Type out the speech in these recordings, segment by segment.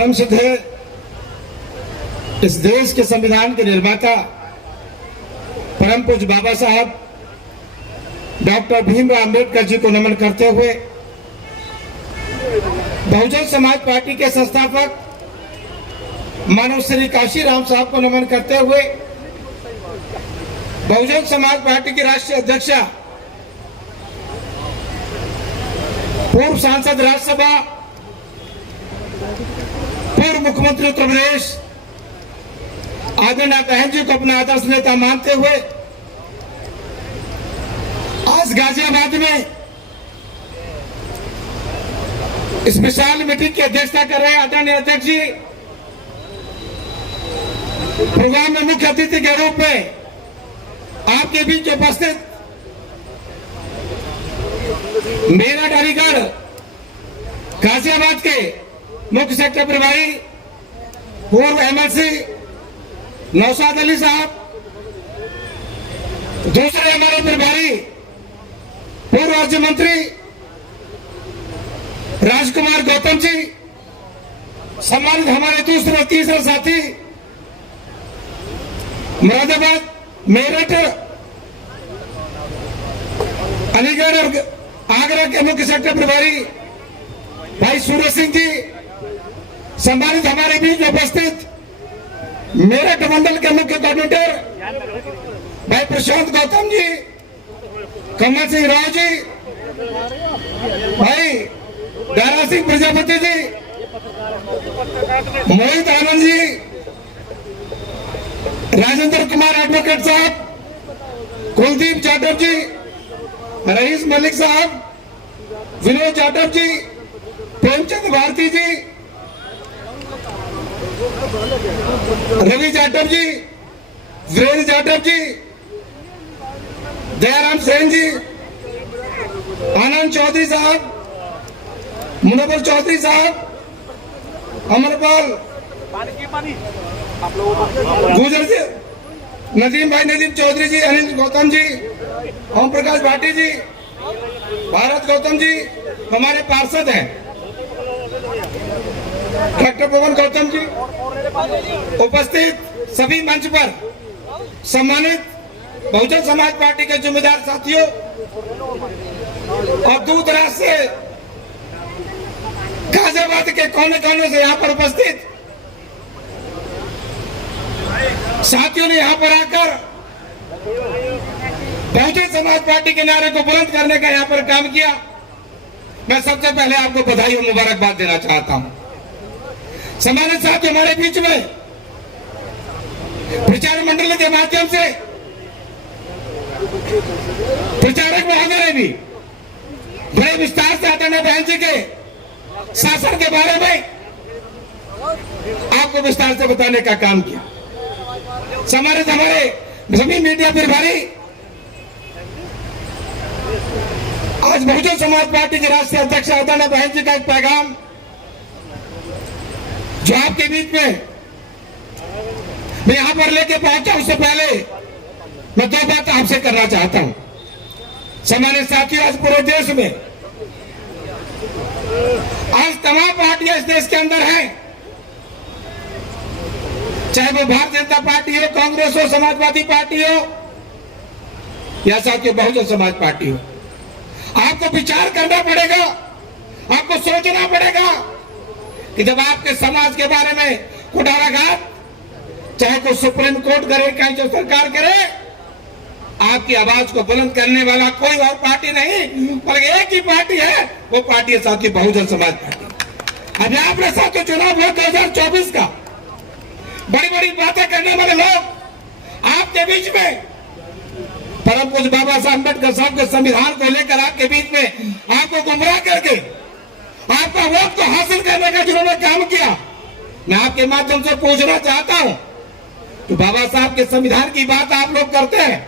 परम सिद्ध है, इस देश के संविधान के निर्माता परम पूज्य बाबा साहब डॉक्टर भीमराव अंबेडकर जी को नमन करते हुए, बहुजन समाज पार्टी के संस्थापक मानव श्री काशीराम साहब को नमन करते हुए, बहुजन समाज पार्टी की राष्ट्रीय अध्यक्षा पूर्व सांसद राज्यसभा, पूर्व मुख्यमंत्री उत्तर प्रदेश आदरणीय बहन जी को अपना आदर्श नेता मानते हुए आज गाजियाबाद में इस विशाल मीटिंग की अध्यक्षता कर रहे आदरणीय अध्यक्ष जी, प्रोग्राम में मुख्य अतिथि के रूप में आपके बीच उपस्थित मेरठ अलीगढ़ गाजियाबाद के मुख्य सेक्टर प्रभारी पूर्व एमएलसी नौशाद अली साहब, दूसरे हमारे प्रभारी पूर्व राज्य मंत्री राजकुमार गौतम जी, सम्मानित हमारे दूसरे तीसरे साथी मुरादाबाद, मेरठ, अलीगढ़ और आगरा के मुख्य सेक्टर प्रभारी भाई सूरज सिंह जी, सम्मानित हमारे बीच उपस्थित मेरठ मंडल के मुख्य कोऑर्डिनेटर भाई प्रशांत गौतम जी, कमल सिंह राव जी, भाई दारा सिंह प्रजापति जी, मोहित आनंद जी, राजेंद्र कुमार एडवोकेट साहब, कुलदीप जाटव जी, रईस मलिक साहब, विनोद जाटव जी, प्रेमचंद भारती जी, रवि जाटव जी, वीरेंद्र जाटव जी, दयाराम सेन जी, आनंद चौधरी साहब, मुनव्वर चौधरी साहब, अमरपाल गुजर जी, नदीम भाई नदीम चौधरी जी, अनिल गौतम जी, ओम प्रकाश भाटी जी, भारत गौतम जी हमारे पार्षद हैं, डॉक्टर पवन गौतम जी, उपस्थित सभी मंच पर सम्मानित बहुजन समाज पार्टी के जिम्मेदार साथियों और दूर दराज से गाजियाबाद के कोने कोने से यहाँ पर उपस्थित साथियों ने यहाँ पर आकर बहुजन समाज पार्टी के नारे को बुलंद करने का यहाँ पर काम किया। मैं सबसे पहले आपको बधाई और मुबारकबाद देना चाहता हूँ। सम्मानित साथियों, हमारे बीच में प्रचार मंडल के माध्यम से प्रचारक महोदय ने भी बड़े विस्तार से आदरणीय बहन जी के शासन के बारे में आपको विस्तार से बताने का काम किया। सम्मानित हमारे सभी मीडिया प्रभारी, आज बहुजन समाज पार्टी के राष्ट्रीय अध्यक्ष आदरणीय बहन जी का एक पैगाम जो आपके बीच में मैं यहां पर लेके पहुंचा, उससे पहले मैं दो बात आपसे करना चाहता हूं। सम्मानित साथियों, आज पूरे देश में आज तमाम पार्टियां इस देश के अंदर हैं, चाहे वो भारतीय जनता पार्टी हो, कांग्रेस हो, समाजवादी पार्टी हो या साथियों बहुजन समाज पार्टी हो। आपको विचार करना पड़ेगा, आपको सोचना पड़ेगा कि जब आपके समाज के बारे में कुठाराघात, चाहे कोई सुप्रीम कोर्ट करे, चाहे जो सरकार करे, आपकी आवाज को बुलंद करने वाला कोई और पार्टी नहीं बल्कि एक ही पार्टी है, वो पार्टी है साथियों बहुजन समाज पार्टी। अब यहाँ पर साथियों चुनाव हुआ 2024 का, बड़ी बड़ी बातें करने वाले लोग आपके बीच में परम पूज्य बाबा साहब अम्बेडकर साहब के संविधान को लेकर आपके बीच में आपको गुमराह करके आपका वोट को हासिल करने का जिन्होंने काम किया, मैं आपके माध्यम से पूछना चाहता हूं कि बाबा साहब के संविधान की बात आप लोग करते हैं,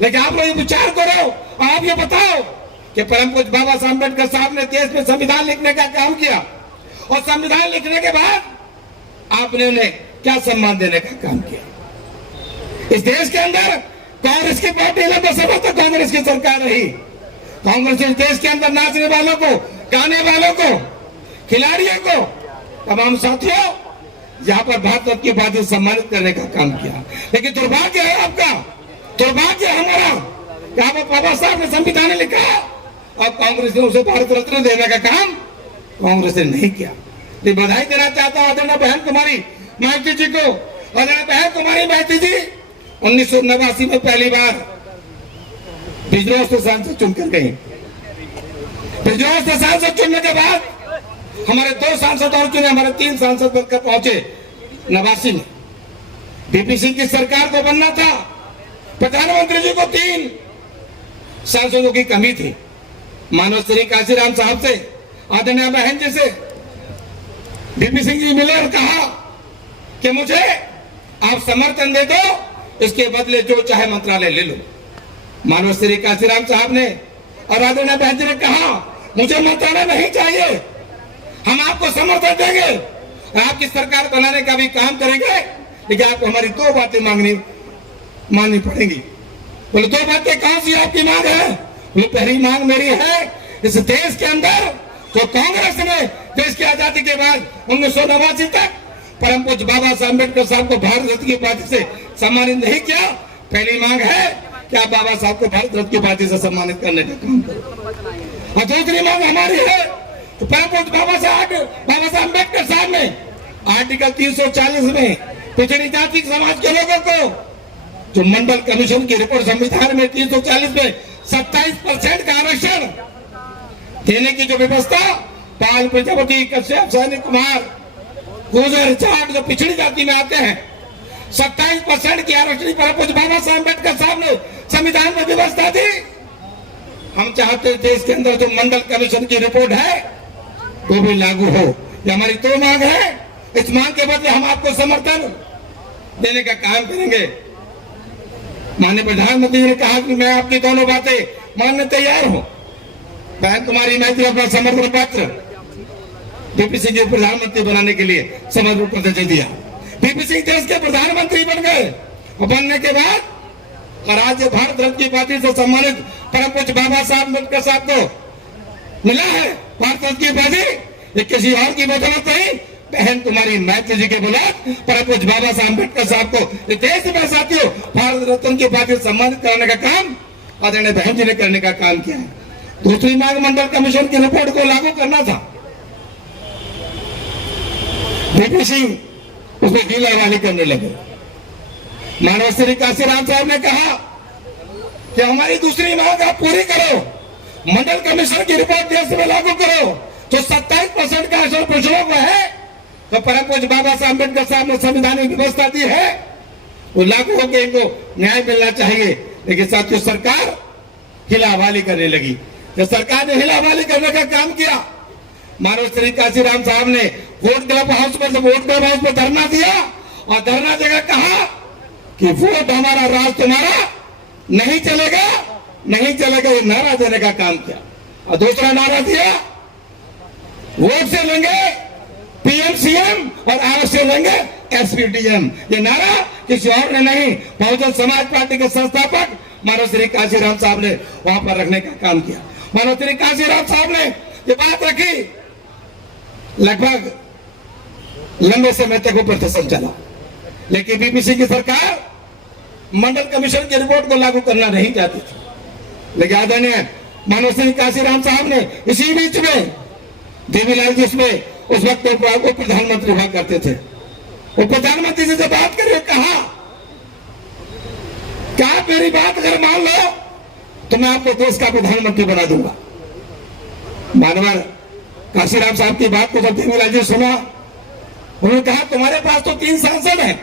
लेकिन आप लोग विचार करो, आप ये बताओ कि परम पूज्य बाबा साहब अम्बेडकर साहब ने देश में संविधान लिखने का काम किया और संविधान लिखने के बाद आपने उन्हें क्या सम्मान देने का काम किया। इस देश के अंदर कांग्रेस की पार्टी लंबे समय तक कांग्रेस की सरकार रही। कांग्रेस इस देश के अंदर नाचने वालों को, गाने वालों को, खिलाड़ियों को तमाम साथियों यहाँ पर भारत रत्न की उपाधि सम्मानित करने का काम किया। लेकिन दुर्भाग्य है आपका, दुर्भाग्य हमारा, क्या बाबा साहब ने संविधान में लिखा और कांग्रेस ने उसे भारत रत्न देने का काम कांग्रेस ने नहीं किया। तो बधाई देना चाहता हूँ आदरणीय बहन कुमारी माइती जी को। आदरणीय बहन कुमारी माइती जी 1989 में पहली बार बिजनौर से सांसद चुनकर गई। बिजनौर से सांसद चुनने के बाद हमारे 2 सांसद और चुने, हमारे 3 सांसद बनकर पहुंचे 89 में। बीपी सिंह की सरकार को बनना था, प्रधानमंत्री जी को 3 सांसदों की कमी थी। मानव श्री काशीराम साहब से, आदरणीय बहन जी से बीपी सिंह जी मिले और कहा कि मुझे आप समर्थन दे दो, इसके बदले जो चाहे मंत्रालय ले लो। मानव श्री काशीराम साहब ने और आदरणीय बहन जी ने कहा मुझे मंत्रालय नहीं चाहिए, हम आपको समर्थन देंगे, आपकी सरकार बनाने का भी काम करेंगे, लेकिन आपको हमारी 2 बातें माननी पड़ेंगी। बोले 2 बातें कौन सी आपकी मांग है? बोले पहली मांग मेरी है, इस देश के अंदर तो कांग्रेस ने देश की आजादी के बाद 1989 तक परम पूज्य बाबा साहब अम्बेडकर साहब को भारत रत्न की उपाधि से सम्मानित नहीं किया। पहली मांग है कि आप बाबा साहब को भारत रत्न की उपाधि से सम्मानित करने का काम करो। और दूसरी मांग हमारी है तो परम पूज्य बाबा साहब अम्बेडकर साहब ने आर्टिकल 340 में पिछड़ी जाति समाज के लोगों को जो मंडल कमीशन की रिपोर्ट संविधान में 340 में 27% का आरक्षण देने की जो व्यवस्था, पाल प्रजापति, कश्यप, सैनी कुमार, गुर्जर, जाट जो पिछड़ी जाति में आते हैं, 27% की आरक्षण पर पूज्य बाबा साहब अम्बेडकर साहब ने संविधान में व्यवस्था दी। हम चाहते हैं देश के अंदर जो मंडल कमीशन की रिपोर्ट है वो भी लागू हो। ये हमारी 2 मांग है। इस मांग के बदले हम आपको समर्थन देने का काम करेंगे। माननीय प्रधानमंत्री ने कहा कि मैं आपकी दोनों बातें मानने तैयार हूं। बहन कुमारी मैत्री अपना समर्थन पत्र बीपी सिंह को प्रधानमंत्री बनाने के लिए समर्थन पत्र दे दिया। बीपी सिंह देश के प्रधानमंत्री बन गए और बनने के बाद आज भारत रत्न की उपाधि से सम्मानित परम पूज्य बाबा साहब अम्बेडकर साहब को मिला है भारत रत्न की उपाधि। ये किसी और की बदौलत नहीं, बहन कुमारी मैत्री जी के बुलात परम पूज्य बाबा साहब अम्बेडकर साहब को देश में साथियों भारत रत्न की उपाधि सम्मानित कराने का काम आदरणीय बहन जी ने करने का काम किया है। दूसरी मांग मंडल कमीशन की रिपोर्ट को लागू करना था। बीपी सिंह उसमें ढीला वाली करने लगे। मानव श्री काशीराम साहब ने कहा कि हमारी दूसरी मांग आप पूरी करो, मंडल कमीशन की रिपोर्ट देश में लागू करो। तो 27% का आरक्षण पिछड़ों को है तो परम पूज्य बाबा साहब अम्बेडकर साहब ने संविधान में व्यवस्था दी है, वो लागू होकर इनको न्याय मिलना चाहिए। लेकिन साथियों सरकार हिलावाली करने लगी। जब सरकार ने हिलावाली करने का काम किया, मानव श्री काशीराम साहब ने वोट क्लब हाउस पर धरना दिया और धरना देकर कहा कि वोट हमारा, राज तुम्हारा, नहीं चलेगा, नहीं चलेगा, ये नारा देने का काम किया। और दूसरा नारा दिया वोट से लेंगे पीएम सीएम और आवक से लेंगे एसपीडीएम। ये नारा किसी और ने नहीं, बहुजन समाज पार्टी के संस्थापक मानव श्री काशीराम साहब ने वहां पर रखने का काम किया। मानव श्री काशीराम साहब ने ये बात रखी, लगभग लंबे समय तक वो प्रदर्शन चला। लेकिन बीपीसी की सरकार मंडल कमीशन की रिपोर्ट को लागू करना नहीं चाहती थी। लेकिन आदरणीय मानव श्री काशीराम साहब ने इसी बीच में देवीलाल जी उसमें उस वक्त वो प्रधानमंत्री हुआ करते थे, वो प्रधानमंत्री जी से बात करके कहा क्या आप मेरी बात अगर मान लो तो मैं आपको देश का प्रधानमंत्री बना दूंगा। मानवर काशीराम साहब की बात को जब देवीलाल जी सुना, उन्होंने कहा तुम्हारे पास तो 3 सांसद हैं,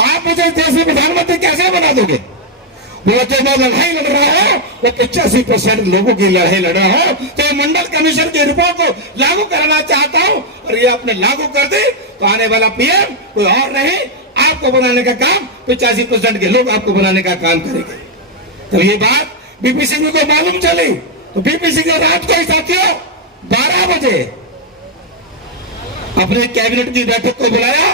आप मुझे देश में प्रधानमंत्री कैसे बना दोगे? बोला जो मैं लड़ाई लड़ रहा हूं वो 85% लोगों की लड़ाई लड़ रहा हूं, तो ये मंडल कमीशन की रिपोर्ट को लागू करना चाहता हूं और ये आपने लागू कर दी तो आने वाला पीएम कोई और नहीं, आपको बनाने का काम 85% के लोग आपको बनाने का काम करेंगे। तो ये बात बीपी सिंह को मालूम चली तो बीपी सिंह ने रात को ही साथियों 12 बजे अपने कैबिनेट की बैठक को बुलाया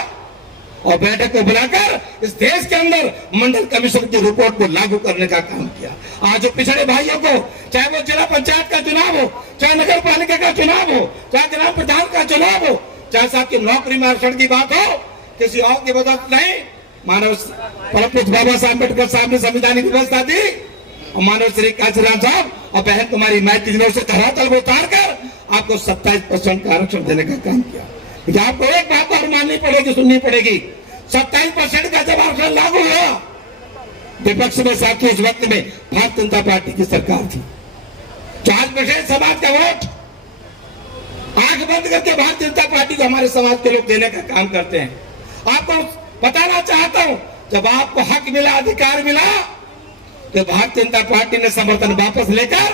और बैठक को बुलाकर इस देश के अंदर मंडल कमीशन की रिपोर्ट को लागू करने का काम किया। आज जो पिछड़े भाइयों को, चाहे वो जिला पंचायत का चुनाव हो, चाहे नगर पालिका का चुनाव हो, चाहे ग्राम प्रधान का चुनाव हो, चाहे साहब की नौकरी में आरक्षण की बात हो, किसी और की बदौलत नहीं, मानव परम पूज्य बाबा साहब अम्बेडकर साहब ने संविधानिक व्यवस्था दी और मानव श्री कांशीराम साहब और बहन कुमारी माइती जी ने उसे धरातल पर उतार कर आपको 27% का आरक्षण देने का काम किया। लेकिन आपको एक बात और माननी पड़ेगी, सुननी पड़ेगी, 27% का जब आरक्षण लागू हुआ, विपक्ष में साथी उस वक्त में भारतीय जनता पार्टी की सरकार थी। 4% समाज का वोट आंख बंद करके भारतीय जनता पार्टी को हमारे समाज के लोग देने का काम करते हैं। आपको बताना चाहता हूं, जब आपको हक मिला, अधिकार मिला, तो भारतीय जनता पार्टी ने समर्थन वापस लेकर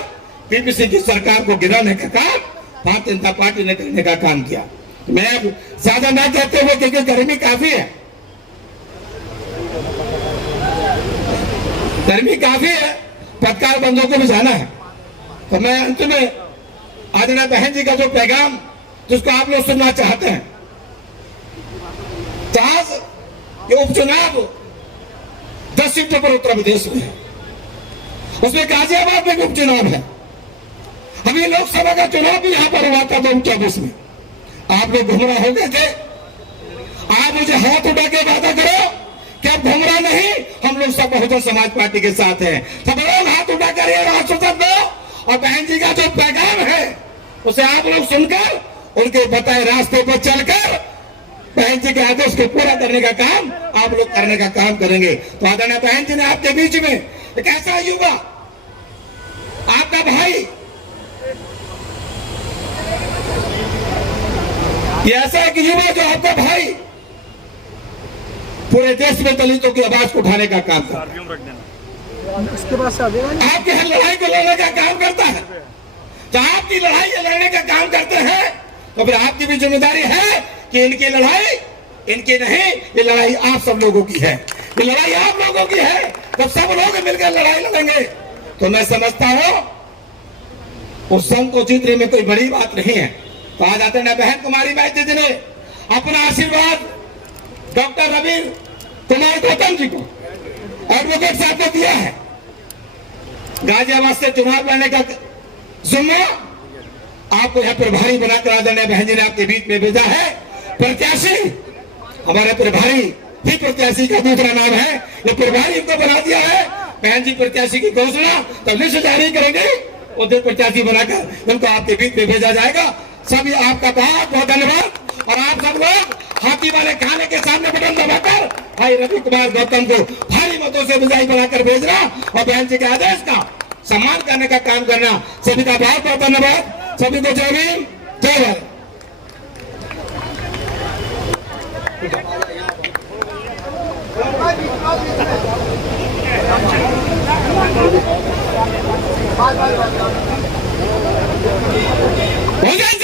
पीपीसी की सरकार को गिराने का काम भारतीय जनता पार्टी ने करने का काम किया। मैं अब ज्यादा ना कहते हुए, क्योंकि गर्मी काफी है, गर्मी काफी है, पत्रकार बंधुओं को भी जाना है, तो मैं अंत में आदरणीय बहन जी का जो पैगाम जिसको आप लोग सुनना चाहते हैं, जहां ये उपचुनाव 10 सीटों पर उत्तर प्रदेश में है, उसमें गाजियाबाद में भी उपचुनाव है, अभी लोकसभा का चुनाव भी यहां पर हुआ था 2024 में। आप लोग गुमराह हो गए थे। आप मुझे हाथ उठा के वादा करो कि अब गुमराह नहीं, हम लोग सब बहुजन समाज पार्टी के साथ हैं। सब लोग हाथ उठा कर ये आश्वासन दो और बहन जी का जो पैगाम है उसे आप लोग सुनकर उनके बताए रास्ते पर चलकर बहन जी के आदेश को पूरा करने का काम आप लोग करने का काम करेंगे। तो आदरणीय बहन जी ने आपके बीच में एक ऐसा युवा, आपका भाई, ये ऐसा एक युवा जो आपका भाई पूरे देश में दलितों की आवाज को उठाने का काम करता है, आपकी हर लड़ाई को लड़ने का काम करता है। तो आपकी लड़ाई लड़ने का काम करते हैं तो फिर आपकी भी जिम्मेदारी है कि इनकी लड़ाई इनकी नहीं, ये लड़ाई आप सब लोगों की है, ये लड़ाई आप लोगों की है। जब सब लोग मिलकर लड़ाई लड़ेंगे तो मैं समझता हूं उस संघ को जीतने में कोई बड़ी बात नहीं है। तो आज आते हैं बहन कुमारी माइती जी ने अपना आशीर्वाद डॉक्टर रवि कुमार गौतम जी को एडवोकेट साहब को दिया है। गाजियाबाद से चुनाव लड़ने का जिम्मा आपको यहाँ प्रभारी बनाकर आदरणीय बहन जी ने आपके बीच में भेजा है। प्रत्याशी हमारे प्रभारी भी प्रत्याशी का दूसरा नाम है, ये प्रभारी उनको बना दिया है। बहन जी प्रत्याशी की घोषणा तो लिस्ट जारी करेंगे, उधर प्रत्याशी बनाकर उनको आपके बीच में भेजा जाएगा। सभी आपका बहुत बहुत धन्यवाद। और आप सब लोग हाथी वाले खाने के सामने बटन दबाकर भाई रवि कुमार गौतम को भारी मतों से विजयी बनाकर भेजना और बहन जी के आदेश का सम्मान करने का काम करना। सभी का बहुत बहुत धन्यवाद। सभी को जय भीम, जय भारत। बहुजन